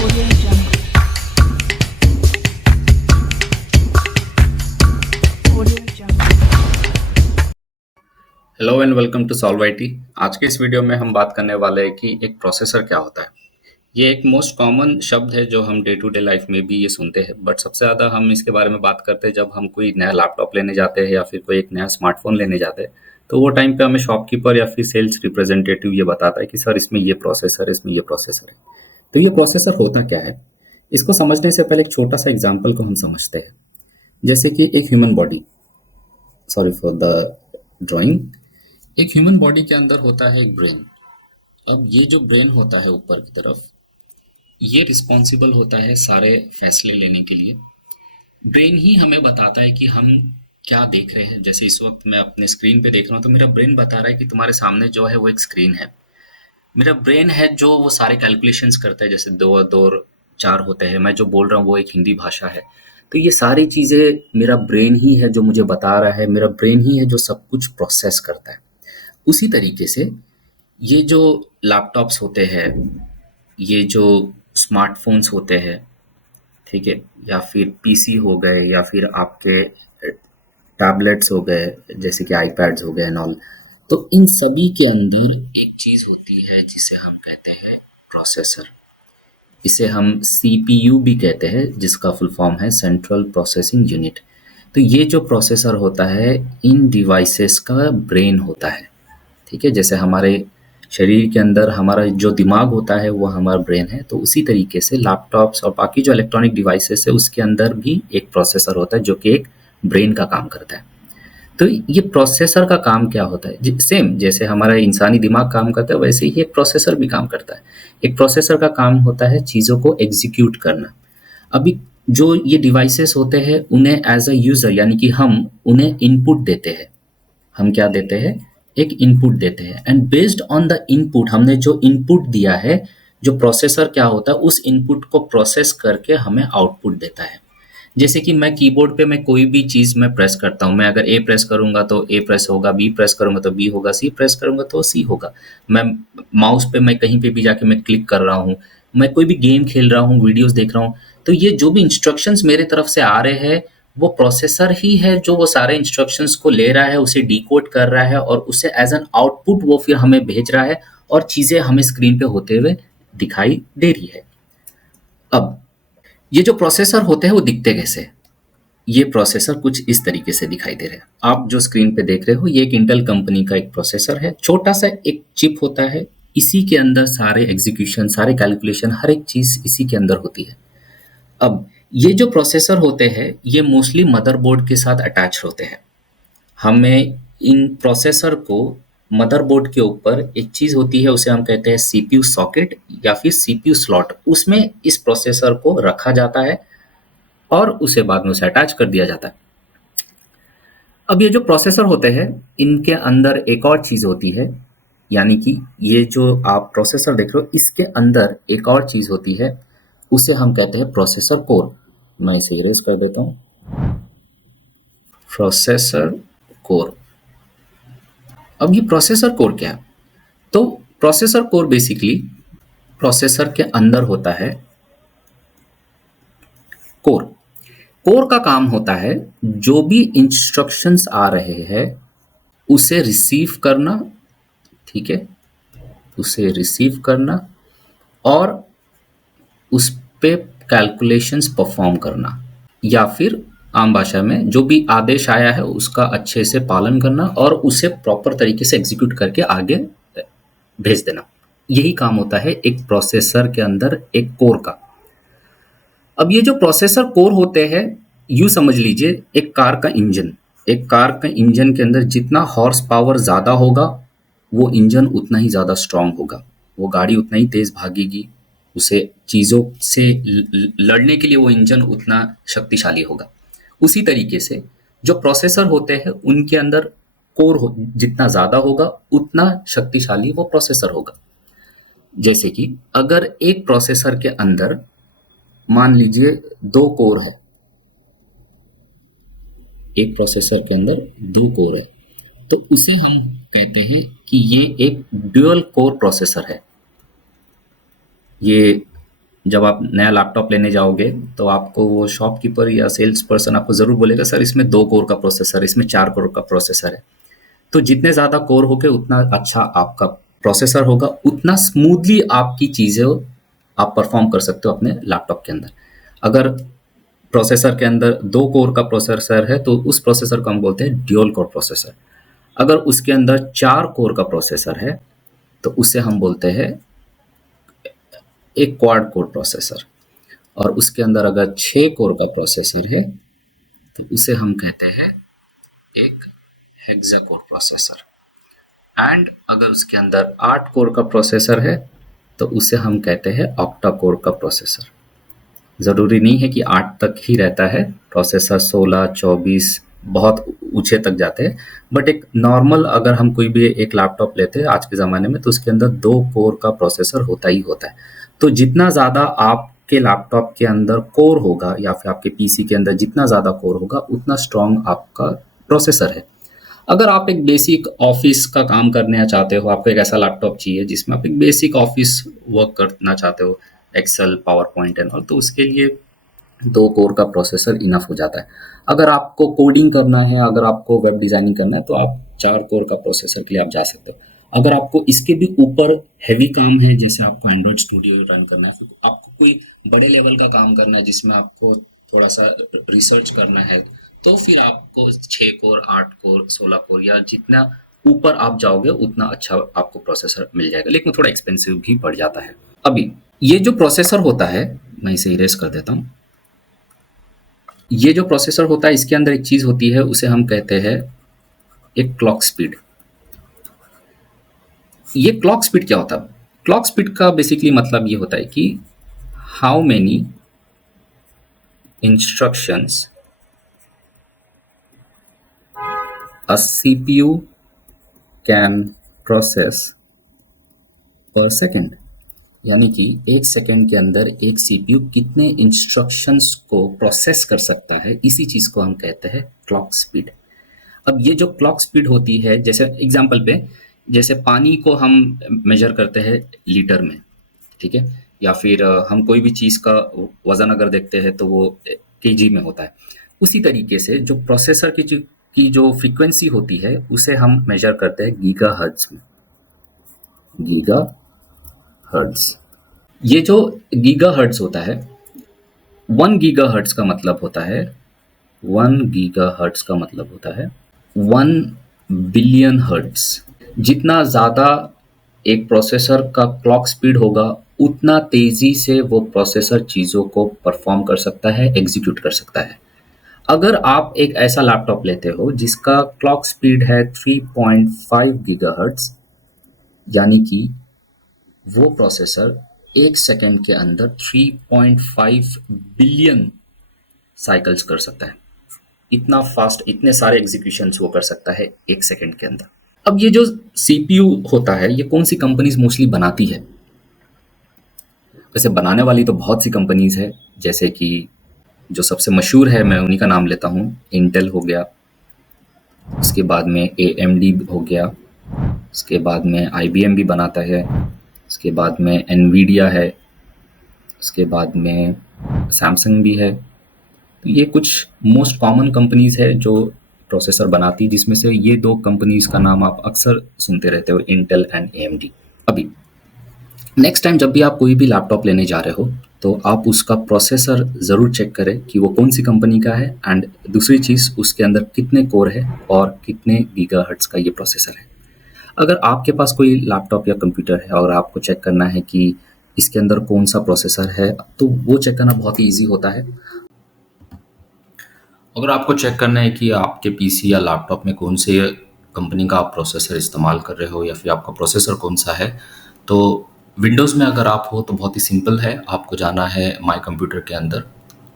Audio Jungle. Audio Jungle. Hello and welcome to solve IT. आज के इस video में हम बात करने वाले हैं कि एक प्रोसेसर क्या होता है। ये एक मोस्ट कॉमन शब्द है जो हम डे टू डे लाइफ में भी ये सुनते हैं, बट सबसे ज़्यादा हम इसके बारे में बात करते हैं जब हम कोई नया लैपटॉप लेने जाते हैं या फिर कोई एक नया स्मार्टफोन लेने जाते हैं। तो वो टाइम पे हमें शॉपकीपर या फिर सेल्स रिप्रेजेंटेटिव ये बताता है कि सर इसमें ये प्रोसेसर है, इसमें ये प्रोसेसर है। तो ये प्रोसेसर होता क्या है, इसको समझने से पहले एक छोटा सा एग्जाम्पल को हम समझते हैं। जैसे कि एक human body, sorry for the drawing. एक ह्यूमन बॉडी के अंदर होता है एक ब्रेन। अब ये जो ब्रेन होता है ऊपर की तरफ, ये रिस्पॉन्सिबल होता है सारे फैसले लेने के लिए। ब्रेन ही हमें बताता है कि हम क्या देख रहे हैं। जैसे इस वक्त मैं अपने स्क्रीन पे देख रहा हूँ तो मेरा ब्रेन बता रहा है कि तुम्हारे सामने जो है वो एक स्क्रीन है। मेरा ब्रेन है जो वो सारे कैलकुलेशंस करता है, जैसे दो और दो चार होते हैं। मैं जो बोल रहा हूँ वो एक हिंदी भाषा है। तो ये सारी चीज़ें मेरा ब्रेन ही है जो मुझे बता रहा है, मेरा ब्रेन ही है जो सब कुछ प्रोसेस करता है। उसी तरीके से ये जो लैपटॉप्स होते हैं, ये जो स्मार्टफ़ोन्स होते हैं, ठीक है? या फिर पीसी हो गए या फिर आपके टैबलेट्स हो गए, जैसे कि आईपैड्स हो गए एंड ऑल। तो इन सभी के अंदर एक चीज़ होती है जिसे हम कहते हैं प्रोसेसर। इसे हम सीपीयू भी कहते हैं, जिसका फुल फॉर्म है सेंट्रल प्रोसेसिंग यूनिट। तो ये जो प्रोसेसर होता है, इन डिवाइसेस का ब्रेन होता है। ठीक है, जैसे हमारे शरीर के अंदर हमारा जो दिमाग होता है वो हमारा ब्रेन है, तो उसी तरीके से लैपटॉप्स और बाकी जो इलेक्ट्रॉनिक डिवाइसेस है उसके अंदर भी एक प्रोसेसर होता है जो कि एक ब्रेन का काम करता है। तो ये प्रोसेसर का काम क्या होता है, सेम जैसे हमारा इंसानी दिमाग काम करता है वैसे ही एक प्रोसेसर भी काम करता है। एक प्रोसेसर का काम होता है चीज़ों को एग्जीक्यूट करना। अभी जो ये डिवाइसेस होते हैं उन्हें एज अ यूज़र, यानी कि हम उन्हें इनपुट देते हैं। हम क्या देते हैं, एक इनपुट देते हैं, and based on the input, हमने जो इनपुट दिया है, जो प्रोसेसर क्या होता है उस इनपुट को प्रोसेस करके हमें आउटपुट देता है। जैसे कि मैं कीबोर्ड पे मैं कोई भी चीज़ मैं प्रेस करता हूँ, मैं अगर ए प्रेस करूँगा तो ए प्रेस होगा, बी प्रेस करूँगा तो बी होगा, सी प्रेस करूँगा तो सी होगा। मैं माउस पे मैं कहीं पे भी जाके मैं क्लिक कर रहा हूँ, मैं कोई भी गेम खेल रहा हूँ, वीडियोस देख रहा हूँ, तो ये जो भी इंस्ट्रक्शंस मेरे तरफ से आ रहे हैं वो प्रोसेसर ही है जो वो सारे इंस्ट्रक्शंस को ले रहा है, उसे डिकोड कर रहा है और उसे एज एन आउटपुट वो फिर हमें भेज रहा है, और चीज़ें हमें स्क्रीन पे होते हुए दिखाई दे रही है। अब ये जो प्रोसेसर होते हैं वो दिखते कैसे हैं? ये प्रोसेसर कुछ इस तरीके से दिखाई दे रहे हैं। आप जो स्क्रीन पे देख रहे हो ये एक इंटेल कंपनी का एक प्रोसेसर है। छोटा सा एक चिप होता है, इसी के अंदर सारे एग्जीक्यूशन, सारे कैलकुलेशन, हर एक चीज़ इसी के अंदर होती है। अब ये जो प्रोसेसर होते हैं ये मोस्टली मदरबोर्ड के साथ अटैच होते हैं। हमें इन प्रोसेसर को मदरबोर्ड के ऊपर एक चीज़ होती है, उसे हम कहते हैं सीपीयू सॉकेट या फिर सीपीयू स्लॉट, उसमें इस प्रोसेसर को रखा जाता है और उसे बाद में उसे अटैच कर दिया जाता है। अब ये जो प्रोसेसर होते हैं इनके अंदर एक और चीज़ होती है, यानी कि ये जो आप प्रोसेसर देख रहे हो इसके अंदर एक और चीज़ होती है, उसे हम कहते हैं प्रोसेसर कोर। मैं इसे इरेज कर देता हूँ। Processor core. अब ये प्रोसेसर कोर क्या है? तो प्रोसेसर कोर बेसिकली प्रोसेसर के अंदर होता है कोर। कोर का काम होता है जो भी इंस्ट्रक्शंस आ रहे हैं उसे रिसीव करना, ठीक है, उसे रिसीव करना और उस पे कैलकुलेशंस परफॉर्म करना, या फिर आम भाषा में जो भी आदेश आया है उसका अच्छे से पालन करना और उसे प्रॉपर तरीके से एग्जीक्यूट करके आगे भेज देना। यही काम होता है एक प्रोसेसर के अंदर एक कोर का। अब ये जो प्रोसेसर कोर होते हैं, यूँ समझ लीजिए एक कार का इंजन। एक कार का इंजन के अंदर जितना हॉर्स पावर ज़्यादा होगा वो इंजन उतना ही ज़्यादा स्ट्रांग होगा, वो गाड़ी उतना ही तेज़ भागेगी, उसे चीज़ों से लड़ने के लिए वो इंजन उतना शक्तिशाली होगा। उसी तरीके से जो प्रोसेसर होते हैं उनके अंदर कोर जितना ज़्यादा होगा उतना शक्तिशाली वो प्रोसेसर होगा। जैसे कि अगर एक प्रोसेसर के अंदर मान लीजिए 2 कोर है, एक प्रोसेसर के अंदर 2 कोर है, तो उसे हम कहते हैं कि ये एक ड्यूअल कोर प्रोसेसर है। ये जब आप नया लैपटॉप लेने जाओगे तो आपको वो शॉपकीपर या सेल्स पर्सन आपको ज़रूर बोलेगा, सर इसमें 2 कोर का प्रोसेसर, इसमें 4 कोर का प्रोसेसर है। तो जितने ज़्यादा कोर होंगे उतना अच्छा आपका प्रोसेसर होगा, उतना स्मूथली आपकी चीज़ें आप परफॉर्म कर सकते हो अपने लैपटॉप के अंदर। अगर प्रोसेसर के अंदर 2 कोर का प्रोसेसर है तो उस प्रोसेसर को हम बोलते हैं ड्यूल कोर प्रोसेसर। अगर उसके अंदर 4 कोर का प्रोसेसर है तो उसे हम बोलते हैं एक क्वाड कोर प्रोसेसर। और उसके अंदर अगर 6 कोर का प्रोसेसर है तो उसे हम कहते हैं एक हेक्सा कोर प्रोसेसर। एंड अगर उसके अंदर 8 कोर का प्रोसेसर है तो उसे हम कहते हैं ऑक्टा कोर का प्रोसेसर। ज़रूरी नहीं है कि 8 तक ही रहता है, प्रोसेसर 16, 24 बहुत ऊँचे तक जाते हैं। बट एक नॉर्मल अगर हम कोई भी एक लैपटॉप लेते हैं आज के ज़माने में तो उसके अंदर 2 कोर का प्रोसेसर होता ही होता है। तो जितना ज़्यादा आपके लैपटॉप के अंदर कोर होगा या फिर आपके पीसी के अंदर जितना ज़्यादा कोर होगा उतना स्ट्रॉन्ग आपका प्रोसेसर है। अगर आप एक बेसिक ऑफिस का काम करना चाहते हो, आपको एक ऐसा लैपटॉप चाहिए जिसमें आप एक बेसिक ऑफिस वर्क करना चाहते हो, Excel, PowerPoint and all, तो उसके लिए 2 कोर का प्रोसेसर इनफ हो जाता है। अगर आपको कोडिंग करना है, अगर आपको वेब डिज़ाइनिंग करना है तो आप 4 कोर का प्रोसेसर के लिए आप जा सकते हो। अगर आपको इसके भी ऊपर हैवी काम है, जैसे आपको एंड्रॉइड स्टूडियो रन करना है, फिर आपको कोई बड़े लेवल का काम करना है जिसमें आपको थोड़ा सा रिसर्च करना है, तो फिर आपको 6 कोर, 8 कोर, 16 कोर या जितना ऊपर आप जाओगे उतना अच्छा आपको प्रोसेसर मिल जाएगा, लेकिन थोड़ा एक्सपेंसिव भी पड़ जाता है। अभी ये जो प्रोसेसर होता है, मैं इसे इरेज कर देता हूँ। ये जो प्रोसेसर होता है इसके अंदर एक चीज़ होती है, उसे हम कहते हैं एक क्लॉक स्पीड। ये क्लॉक स्पीड क्या होता है? क्लॉक स्पीड का बेसिकली मतलब ये होता है कि how many instructions a CPU can process per second। यानी कि 1 सेकंड के अंदर एक सीपीयू कितने इंस्ट्रक्शंस को प्रोसेस कर सकता है, इसी चीज़ को हम कहते हैं क्लॉक स्पीड। अब ये जो क्लॉक स्पीड होती है, जैसे एग्जांपल पे, जैसे पानी को हम मेजर करते हैं लीटर में, ठीक है, या फिर हम कोई भी चीज़ का वज़न अगर देखते हैं तो वो केजी में होता है। उसी तरीके से जो प्रोसेसर की जो फ्रीक्वेंसी होती है उसे हम मेजर करते हैं गीगाहर्ट्ज़ में। गीगाहर्ट्ज़, ये जो गीगाहर्ट्ज़ होता है, 1 गीगाहर्ट्ज़ का मतलब होता है 1 गीगाहर्ट्ज़ का मतलब होता है 1 बिलियन हर्ट्ज़। जितना ज़्यादा एक प्रोसेसर का क्लॉक स्पीड होगा उतना तेज़ी से वो प्रोसेसर चीज़ों को परफॉर्म कर सकता है, एग्जीक्यूट कर सकता है। अगर आप एक ऐसा लैपटॉप लेते हो जिसका क्लॉक स्पीड है 3.5 गीगाहर्ट्ज़, यानी कि वो प्रोसेसर 1 सेकंड के अंदर 3.5 बिलियन साइकिल्स कर सकता है। इतना फास्ट, इतने सारे एग्जीक्यूशंस वो कर सकता है 1 सेकंड के अंदर। अब ये जो सीपीयू होता है ये कौन सी कंपनीज मोस्टली बनाती है? वैसे बनाने वाली तो बहुत सी कंपनीज है, जैसे कि जो सबसे मशहूर है मैं उन्हीं का नाम लेता हूँ। इंटेल हो गया, उसके बाद में एएमडी हो गया, उसके बाद में आईबीएम भी बनाता है, उसके बाद में एनवीडिया है, उसके बाद में सैमसंग भी है। तो ये कुछ मोस्ट कॉमन कंपनीज है जो प्रोसेसर बनाती, जिसमें से ये 2 कंपनीज का नाम आप अक्सर सुनते रहते हो, इंटेल एंड एएमडी। अभी नेक्स्ट टाइम जब भी आप कोई भी लैपटॉप लेने जा रहे हो तो आप उसका प्रोसेसर ज़रूर चेक करें कि वो कौन सी कंपनी का है, एंड दूसरी चीज़ उसके अंदर कितने कोर है और कितने गीगाहर्ट्ज़ का ये प्रोसेसर है। अगर आपके पास कोई लैपटॉप या कंप्यूटर है और आपको चेक करना है कि इसके अंदर कौन सा प्रोसेसर है, तो वो चेक करना बहुत ही ईजी होता है। अगर आपको चेक करना है कि आपके पीसी या लैपटॉप में कौन से कंपनी का आप प्रोसेसर इस्तेमाल कर रहे हो या फिर आपका प्रोसेसर कौन सा है, तो विंडोज़ में अगर आप हो तो बहुत ही सिंपल है। आपको जाना है माय कंप्यूटर के अंदर,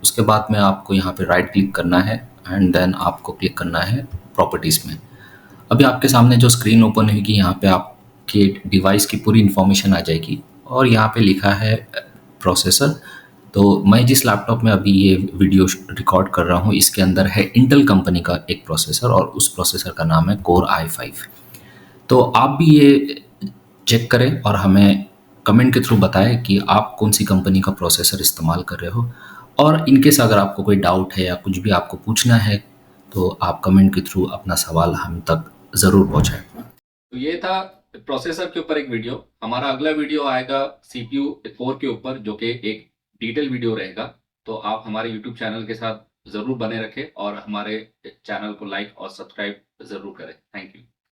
उसके बाद में आपको यहाँ पे राइट क्लिक करना है एंड देन आपको क्लिक करना है प्रॉपर्टीज़ में। अभी आपके सामने जो स्क्रीन ओपन होगी यहाँ पे आपके डिवाइस की पूरी इन्फॉर्मेशन आ जाएगी और यहाँ पे लिखा है प्रोसेसर। तो मैं जिस लैपटॉप में अभी ये वीडियो रिकॉर्ड कर रहा हूँ इसके अंदर है इंटेल कंपनी का एक प्रोसेसर और उस प्रोसेसर का नाम है कोर i5। तो आप भी ये चेक करें और हमें कमेंट के थ्रू बताएं कि आप कौन सी कंपनी का प्रोसेसर इस्तेमाल कर रहे हो, और इनकेस अगर आपको कोई डाउट है या कुछ भी आपको पूछना है तो आप कमेंट के थ्रू अपना सवाल हम तक ज़रूर पहुंचाएं। तो ये था प्रोसेसर के ऊपर एक वीडियो। हमारा अगला वीडियो आएगा CPU 4 के ऊपर, जो कि एक डिटेल वीडियो रहेगा। तो आप हमारे YouTube चैनल के साथ ज़रूर बने रखें और हमारे चैनल को लाइक और सब्सक्राइब ज़रूर करें। Thank you.